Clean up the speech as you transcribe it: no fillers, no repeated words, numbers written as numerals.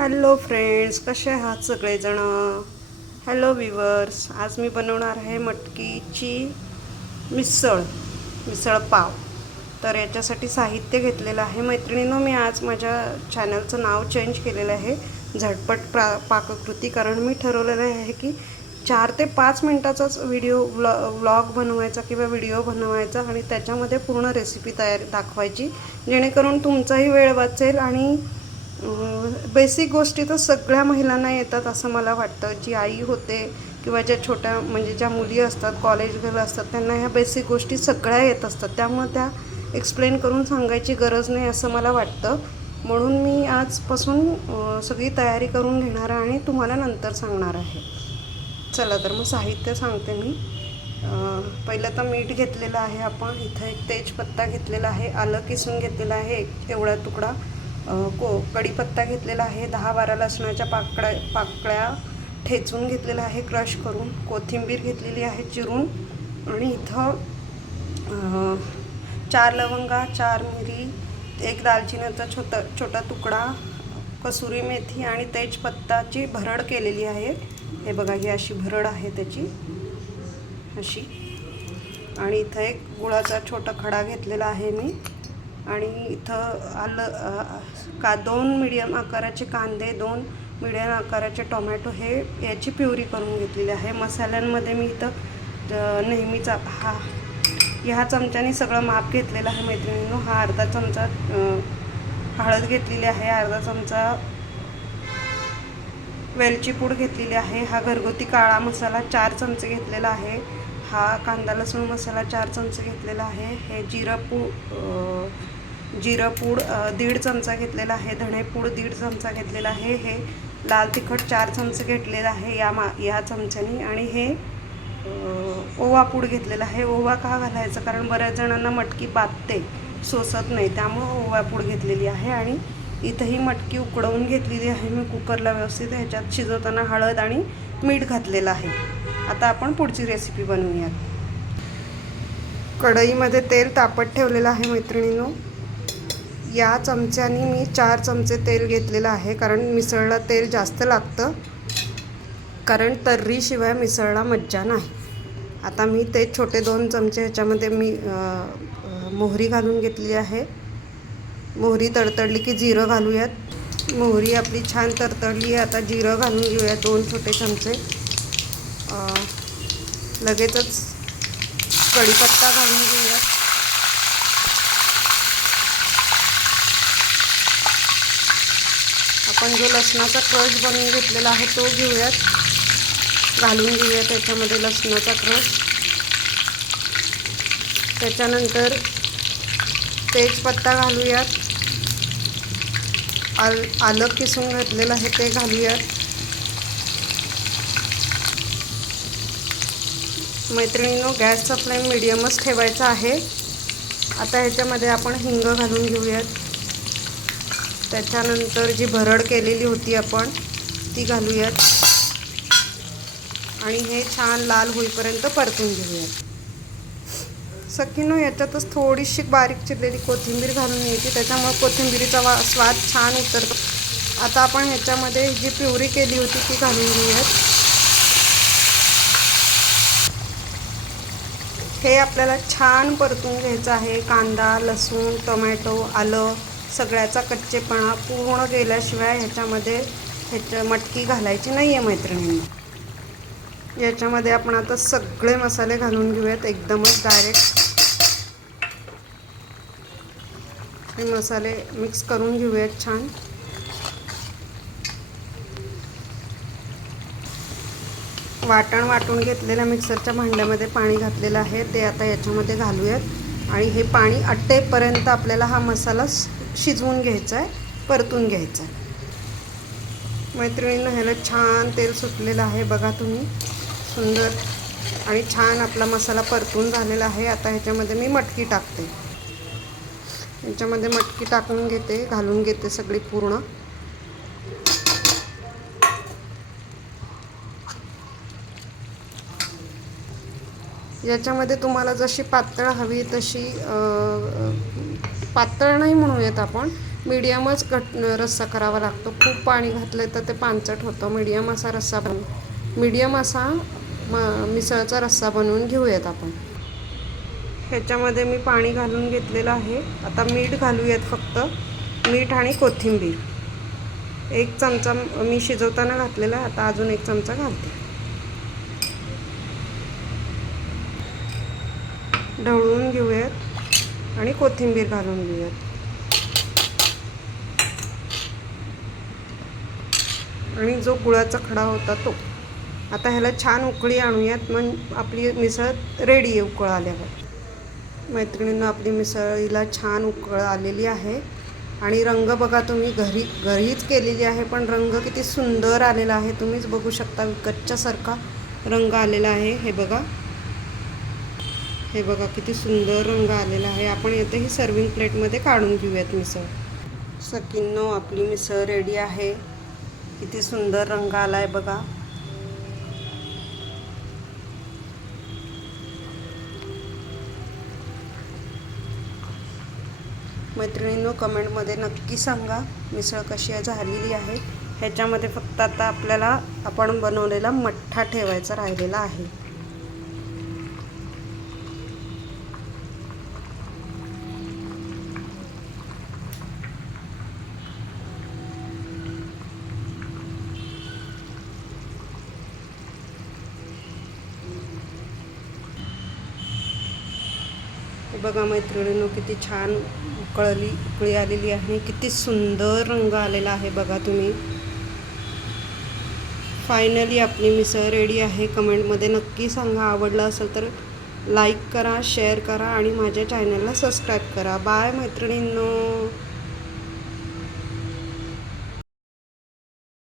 Hello friends, कसे आहात सगळेजण. हॅलो व्ह्यूवर्स, आज मी बनवणार आहे मटकीची मिसळ पाव. तर याच्यासाठी साहित्य घेतलेलं आहे मैत्रिणींनो. मी आज माझ्या चॅनलचं नाव चेंज केलेलं आहे, झटपट पाककृती. कारण मी ठरवलेलं आहे की 4 ते 5 मिनटाचाच व्लॉग बनवायचा किंवा व्हिडिओ बनवायचा आणि त्याच्यामध्ये पूर्ण रेसिपी दाखवायची, जेणेकरून तुमचाही वेळ वाचेल. आणि बेसिक गोष्टी तर सगळ्या महिलांना येतात असं मला वाटतं. जी आई होते किंवा ज्या छोट्या म्हणजे ज्या मुली असतात, कॉलेज गर्ल असतात, त्यांना ह्या बेसिक गोष्टी सगळ्या येत असतात. त्यामुळे त्या एक्सप्लेन करून सांगायची गरज नाही असं मला वाटतं. म्हणून मी आजपासून सगळी तयारी करून घेणार आहे आणि तुम्हाला नंतर सांगणार आहे. चला तर मग साहित्य सांगते मी. पहिलं तर मीठ घेतलेलं आहे आपण. इथं एक तेजपत्ता घेतलेला आहे, आलं किसून घेतलेलं आहे एवढा तुकडा, कढीपत्ता घेतलेला आहे, 10-12 लसणाच्या पाकळ्या ठेचून घेतलेल्या आहे क्रश करून, कोथिंबीर घेतलेली आहे चिरून, आणि इथं 4 लवंगा, 4 मिरी, 1 दालचिनीचा छोटा तुकडा, कसुरी मेथी आणि तेजपत्ताची भरड केलेली आहे. हे बघा, ही अशी भरड आहे त्याची अशी. आणि इथं एक गुळाचा छोटा खडा घेतलेला आहे मी. आणि इथं 2 मीडियम आकाराचे कांदे, 2 मीडियम आकाराचे टोमॅटो, हे याची प्युरी करून घेतलेली आहे. मसाल्यांमध्ये मी इथं नेहमीचा ह्या चमच्याने सगळं माप घेतलेलं आहे मैत्रिणींनो. हा अर्धा चमचा हळद घेतलेली आहे, अर्धा चमचा वेलची पूड घेतलेली आहे, हा घरगुती काळा मसाला 4 चमचे घेतलेला आहे, हा कांदा लसूण मसाला 4 चमचे घेतलेला आहे, हे जिरं पूड 1.5 चमचा घेतलेला आहे, धणेपूड 1.5 चमचा घेतलेला आहे, हे लाल तिखट 4 चमचे घेतलेलं आहे या चमच्यानी. आणि हे ओवा पूड घेतलेला आहे. ओवा का घालायचं, कारण बऱ्याच जणांना मटकी बाधते, सोसत नाही, त्यामुळं ओवा पूड घेतलेली आहे. आणि इथं ही मटकी उकडवून घेतलेली आहे मी कुकरला व्यवस्थित. ह्याच्यात शिजवताना हळद आणि मीठ घातलेलं आहे. आता आपण पुढची रेसिपी बनवूयात. कढईमध्ये तेल तापत ठेवलेलं आहे मैत्रिणींनो. या चमच्यानी मी 4 चमचे तेल घेतलेलं आहे, कारण मिसळला तेल जास्त लागतं, कारण तर्रीशिवाय मिसळला मज्जा नाही. आता मी ते छोटे 2 चमचे ह्याच्यामध्ये मी मोहरी घालून घेतली आहे. मोहरी तडतडली की जिरं घालूयात. मोहरी आपली छान तडतडली आहे, आता जिरं घालून घेऊयात 2 छोटे चमचे. लगेचच कढीपत्ता घालून घेऊयात. आपण जो लसणाचा क्रश बनवून घेतलेला आहे तो घालून घेऊयात त्याच्यामध्ये लसणाचा क्रश. त्याच्यानंतर तेजपत्ता घालूयात, आलं किसून घातलेलं आहे ते घालूयात. मैत्रिणींनो, गॅसचा फ्लेम मिडियमच ठेवायचा आहे. आता ह्याच्यामध्ये आपण हिंग घालून घेऊयात. त्याच्यानंतर जी भरड केलेली होती आपण ती घालूयात आणि हे छान लाल होईपर्यंत परतून घेऊयात. सखीनो, याच्यातच थोडीशी बारीक चिरलेली कोथिंबीर घालून घ्यायची, त्याच्यामुळे कोथिंबीरीचा स्वाद छान उतरतो. आता आपण ह्याच्यामध्ये जी प्युरी केली होती ती घालून घेऊयात. हे आपल्याला छान परतून घ्यायचं आहे. कांदा, लसूण, टोमॅटो, आलं सगळ्याचा कच्चेपणा पूर्ण गेल्याशिवाय ह्याच्या मटकी घालायची नाही आहे मैत्रिणींना. याच्यामध्ये आपण आता सगळे मसाले घालून घेऊयात एकदमच डायरेक्ट. हे मसाले मिक्स करून घेऊयात छान. वाटून घेतलेल्या मिक्सरच्या भांड्यामध्ये पाणी घातलेलं आहे, ते आता याच्यामध्ये घालूयात. आणि हे पाणी आटेपर्यंत आपल्याला हा मसाला शिजवून घ्यायचा आहे, परतून घ्यायचा आहे. मैत्रिणींनो, ह्याला छान तेल सुटलेलं आहे बघा तुम्ही, सुंदर आणि छान आपला मसाला परतून झालेला आहे. आता ह्याच्यामध्ये मी मटकी टाकते. ह्याच्यामध्ये मटकी टाकून घेते, घालून घेते सगळी पूर्ण. याच्यामध्ये तुम्हाला जशी पातळ हवी तशी, पातळ नाही म्हणूयात आपण, मीडियमच रस्सा करावा लागतो. खूप पाणी घातलं तर ते पांचट होतं. मीडियम असा रस्सा मीडियम असा मिसळचा रस्सा बनवून घेऊयात आपण. ह्याच्यामध्ये मी पाणी घालून घेतलेलं आहे. आता मीठ घालूयात, फक्त मीठ आणि कोथिंबीर. 1 चमचा मी शिजवताना घातलेला, आता अजून 1 चमचा घालते. ढवळून घेऊयात आणि कोथिंबीर घालून घेऊयात. आणि जो गुळाचा खडा होता तो. आता ह्याला छान उकळी आणूयात, मग आपली मिसळ रेडी आहे. उकळ आल्यावर मैत्रिणींना आपली मिसळीला छान उकळ आलेली आहे. आणि रंग बघा, तुम्ही घरीच केलेली आहे, पण रंग किती सुंदर आलेला आहे. तुम्हीच बघू शकता, विकतच्यासारखा रंग आलेला आहे. हे बघा किती सुंदर रंग आलेला आहे. आपण येथे ही सर्विंग प्लेटमध्ये काढून घेऊयात मिसळ. सकिन्नो, आपली मिसळ रेडी आहे. किती सुंदर रंग आलाय बघा. मैत्रिणींनो, कमेंटमध्ये नक्की सांगा मिसळ कशी झालेली आहे. ह्याच्यामध्ये फक्त आता आपल्याला आपण बनवलेला मठ्ठा ठेवायचा राहिलेला आहे. बघा मैत्रिणींनो, किती छान उकळी आलेली आहे. किती सुंदर रंग आलेला आहे बघा तुम्ही. फायनली आपली मिसळ रेडी आहे. कमेंटमध्ये नक्की सांगा. आवडलं असेल तर लाईक करा, शेअर करा आणि माझ्या चॅनलला सबस्क्राईब करा. बाय मैत्रिणींनो.